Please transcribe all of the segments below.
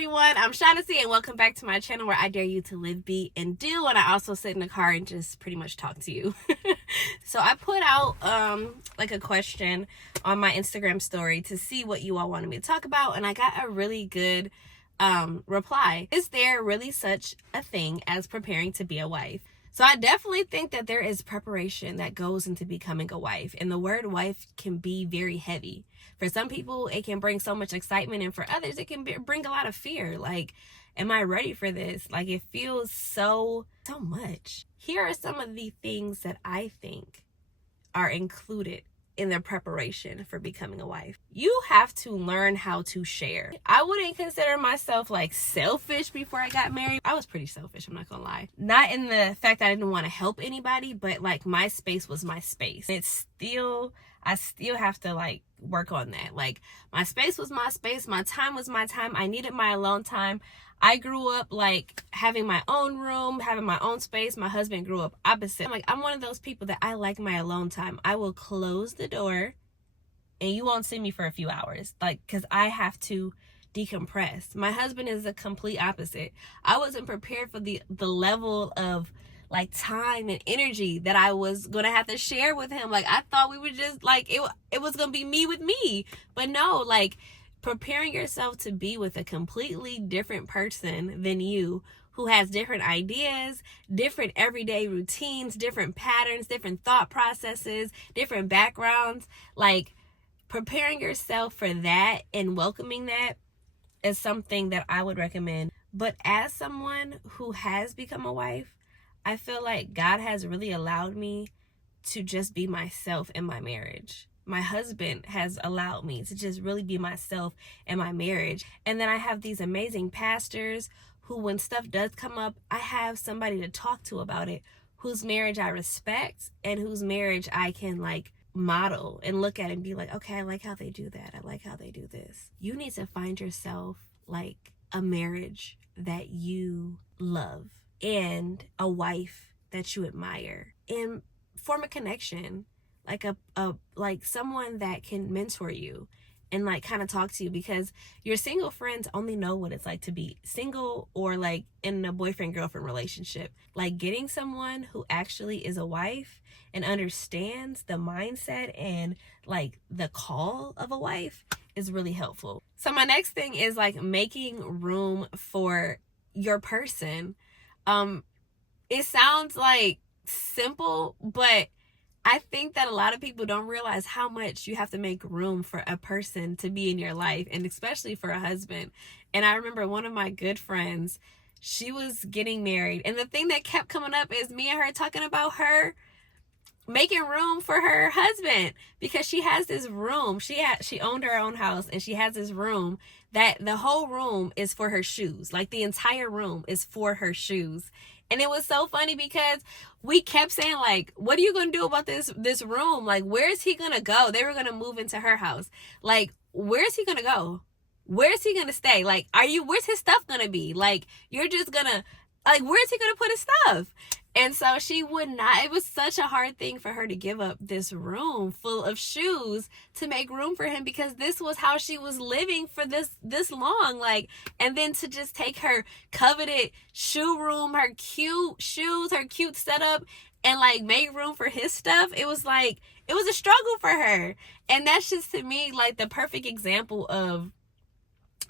everyone, I'm Shanacee and welcome back to my channel where I dare you to live, be, and do, and I also sit in the car and just pretty much talk to you. So I put out like a question on my Instagram story to see what you all wanted me to talk about, and I got a really good reply. Is there really such a thing as preparing to be a wife? So I definitely think that there is preparation that goes into becoming a wife, and the word wife can be very heavy. For some people, it can bring so much excitement, and for others, it can bring a lot of fear. Like, am I ready for this? Like, it feels so much. Here are some of the things that I think are included in the preparation for becoming a wife. You have to learn how to share. I wouldn't consider myself like selfish before I got married. I was pretty selfish, I'm not gonna lie. Not in the fact that I didn't want to help anybody, but like my space was my space. I still have to like work on that. Like, my space was my space, my time was my time. I needed my alone time. I grew up like having my own room, having my own space. My husband grew up opposite. I'm one of those people that I like my alone time. I will close the door and you won't see me for a few hours, like, because I have to decompress. My husband is the complete opposite. I wasn't prepared for the level of like time and energy that I was gonna have to share with him. Like, I thought we would just like it was gonna be me with me, but no. Like, preparing yourself to be with a completely different person than you, who has different ideas, different everyday routines, different patterns, different thought processes, different backgrounds. Like, preparing yourself for that and welcoming that is something that I would recommend. But as someone who has become a wife, I feel like God has really allowed me to just be myself in my marriage. My husband has allowed me to just really be myself in my marriage. And then I have these amazing pastors who, when stuff does come up, I have somebody to talk to about it, whose marriage I respect and whose marriage I can like model and look at and be like, okay, I like how they do that. I like how they do this. You need to find yourself like a marriage that you love and a wife that you admire, and form a connection, like a like someone that can mentor you and like kind of talk to you, because your single friends only know what it's like to be single or like in a boyfriend-girlfriend relationship. Like, getting someone who actually is a wife and understands the mindset and like the call of a wife is really helpful. So my next thing is like making room for your person. It sounds like simple, but I think that a lot of people don't realize how much you have to make room for a person to be in your life, and especially for a husband. And I remember one of my good friends, she was getting married, and the thing that kept coming up is me and her talking about her making room for her husband, because she has this room. She owned her own house, and she has this room that the whole room is for her shoes. Like, the entire room is for her shoes. And it was so funny because we kept saying, like, what are you going to do about this room? Like, where is he going to go? They were going to move into her house. Like, where is he going to go? Where is he going to stay? Like, where's his stuff going to be? Like, you're just going to, like, where is he going to put his stuff? And so she would not, it was such a hard thing for her to give up this room full of shoes to make room for him, because this was how she was living for this long. Like, and then to just take her coveted shoe room, her cute shoes, her cute setup, and like make room for his stuff. It was like, it was a struggle for her. And that's just, to me, like the perfect example of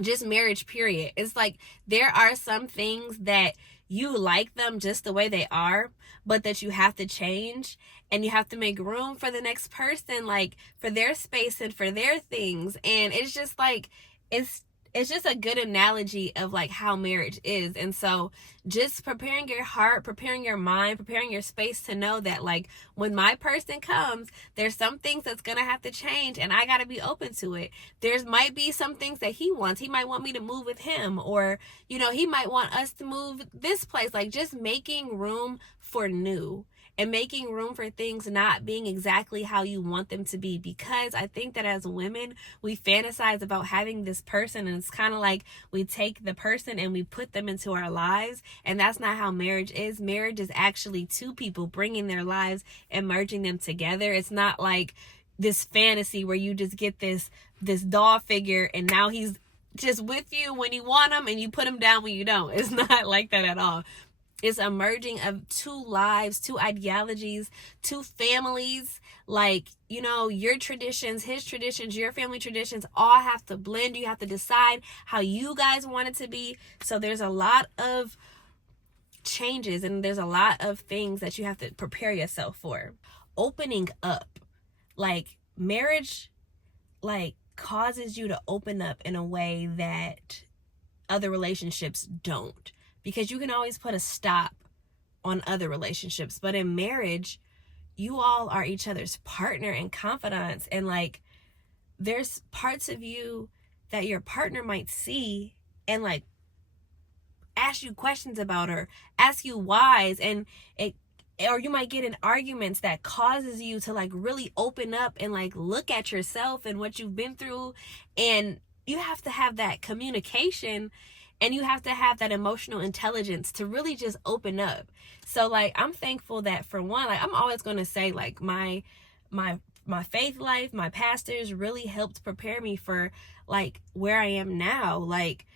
just marriage, period. It's like, there are some things that you like them just the way they are, but that you have to change, and you have to make room for the next person, like for their space and for their things. And it's just like, it's just a good analogy of like how marriage is. And so just preparing your heart, preparing your mind, preparing your space to know that like when my person comes, there's some things that's gonna have to change, and I gotta be open to it. There's might be some things that he wants. He might want me to move with him, or he might want us to move this place. Like, just making room for new and making room for things not being exactly how you want them to be. Because I think that as women, we fantasize about having this person, and it's kind of like we take the person and we put them into our lives, and that's not how marriage is. Marriage is actually two people bringing their lives and merging them together. It's not like this fantasy where you just get this doll figure and now he's just with you when you want them and you put them down when you don't. It's not like that at all. It's a merging of two lives, two ideologies, two families. Like, you know, your traditions, his traditions, your family traditions all have to blend. You have to decide how you guys want it to be. So there's a lot of changes and there's a lot of things that you have to prepare yourself for. Opening up, like marriage, like causes you to open up in a way that other relationships don't, because you can always put a stop on other relationships, but in marriage you all are each other's partner and confidants, and like there's parts of you that your partner might see and like ask you questions about or ask you whys, and it, or you might get in arguments that causes you to like really open up and like look at yourself and what you've been through. And you have to have that communication and you have to have that emotional intelligence to really just open up. So like I'm thankful that, for one, like I'm always going to say like my faith life, my pastors really helped prepare me for like where I am now, like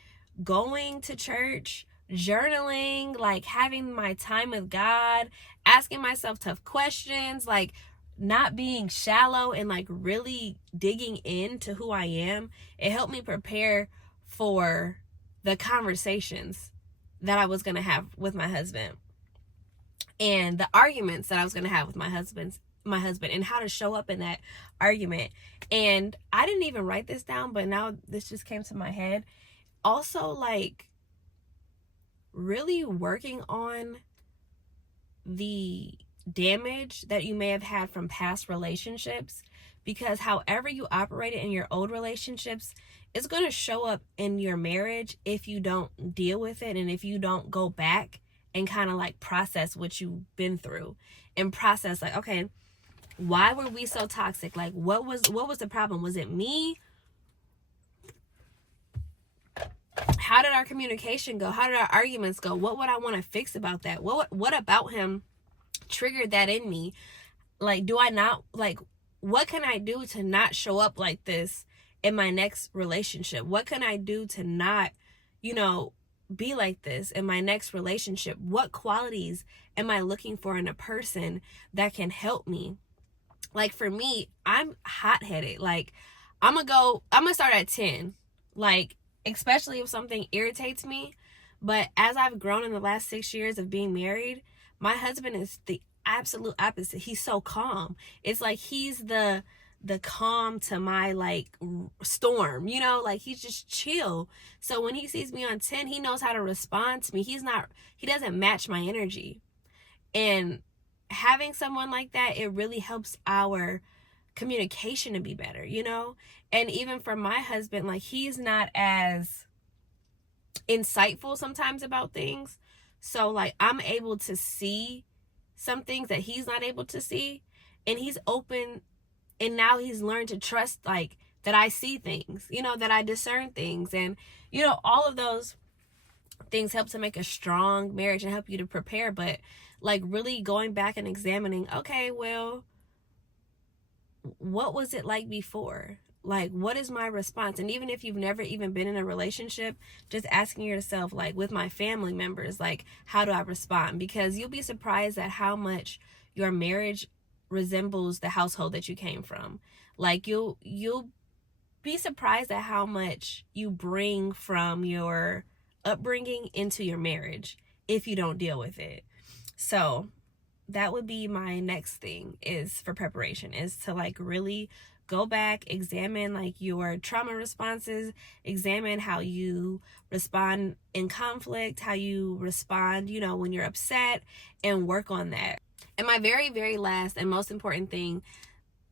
going to church, journaling, like having my time with God, asking myself tough questions, like not being shallow and like really digging into who I am. It helped me prepare for the conversations that I was going to have with my husband and the arguments that I was going to have with my husband, and how to show up in that argument. And I didn't even write this down, but now this just came to my head. Also, like really working on the damage that you may have had from past relationships, because however you operated in your old relationships, it's going to show up in your marriage if you don't deal with it and if you don't go back and kind of like process what you've been through and process like, okay, why were we so toxic? Like what was the problem? Was it me? How did our communication go? How did our arguments go? What would I want to fix about that? What about him triggered that in me? Like, do I not, like, what can I do to not show up like this in my next relationship? What can I do to not, you know, be like this in my next relationship? What qualities am I looking for in a person that can help me? Like for me, I'm hot-headed. Like I'm gonna start at 10. Like, especially if something irritates me. But as I've grown in the last 6 years of being married, my husband is the absolute opposite. He's so calm. It's like he's the calm to my like storm, you know, like he's just chill. So when he sees me on 10, he knows how to respond to me. He doesn't match my energy. And having someone like that, it really helps our communication to be better, you know? And even for my husband, like he's not as insightful sometimes about things. So like I'm able to see some things that he's not able to see, and he's open, and now he's learned to trust like that I see things, you know, that I discern things, and you know, all of those things help to make a strong marriage and help you to prepare. But like really going back and examining, okay, well, what was it like before? Like, what is my response? And even if you've never even been in a relationship, just asking yourself, like with my family members, like, how do I respond? Because you'll be surprised at how much your marriage resembles the household that you came from. Like you'll be surprised at how much you bring from your upbringing into your marriage if you don't deal with it. So that would be my next thing, is for preparation, is to like really go back, examine like your trauma responses, examine how you respond in conflict, how you respond, you know, when you're upset, and work on that. And my very, very last and most important thing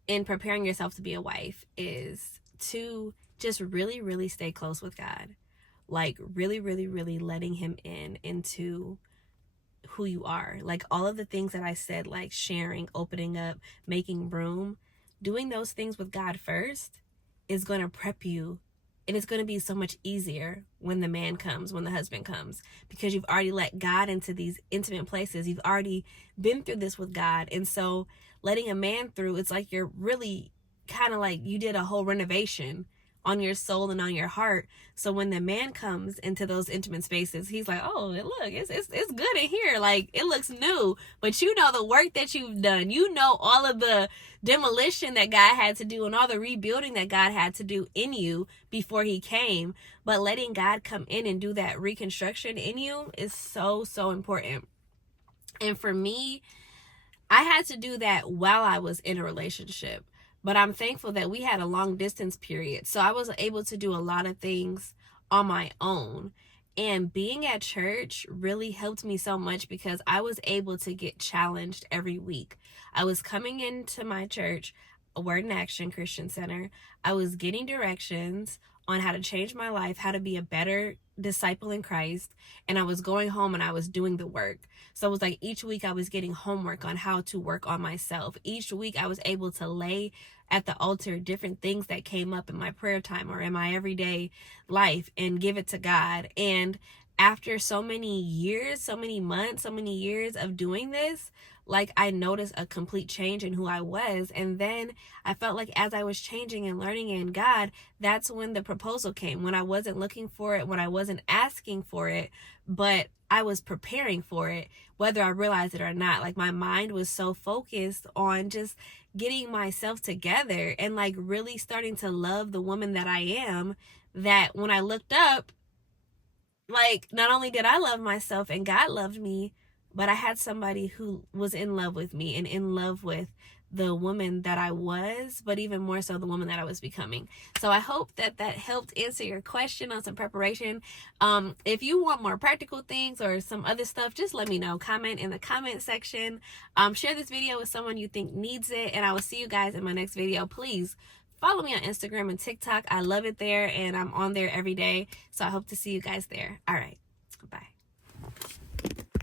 in preparing yourself to be a wife is to just really, really stay close with God. Like really, really, really letting him into who you are. Like all of the things that I said, like sharing, opening up, making room, doing those things with God first is going to prep you, and it's going to be so much easier when the man comes, when the husband comes, because you've already let God into these intimate places. You've already been through this with God. And so letting a man through, it's like you're really kind of like you did a whole renovation on your soul and on your heart. So when the man comes into those intimate spaces, he's like, oh, look, it's good in here. Like, it looks new. But you know the work that you've done. You know all of the demolition that God had to do and all the rebuilding that God had to do in you before he came. But letting God come in and do that reconstruction in you is so, so important. And for me, I had to do that while I was in a relationship. But I'm thankful that we had a long distance period. So I was able to do a lot of things on my own. And being at church really helped me so much because I was able to get challenged every week. I was coming into my church, a Word in Action Christian Center. I was getting directions on how to change my life, how to be a better disciple in Christ. And I was going home and I was doing the work. So it was like each week I was getting homework on how to work on myself. Each week I was able to lay at the altar different things that came up in my prayer time or in my everyday life and give it to God. And after so many years, so many months, so many years of doing this, like I noticed a complete change in who I was. And then I felt like as I was changing and learning in God, that's when the proposal came, when I wasn't looking for it, when I wasn't asking for it, but I was preparing for it, whether I realized it or not. Like my mind was so focused on just getting myself together and like really starting to love the woman that I am, that when I looked up, like not only did I love myself and God loved me, but I had somebody who was in love with me and in love with the woman that I was, but even more so the woman that I was becoming. So I hope that that helped answer your question on some preparation. If you want more practical things or some other stuff, just let me know. Comment in the comment section. Share this video with someone you think needs it, and I will see you guys in my next video. Please follow me on Instagram and TikTok. I love it there, and I'm on there every day. So I hope to see you guys there. All right.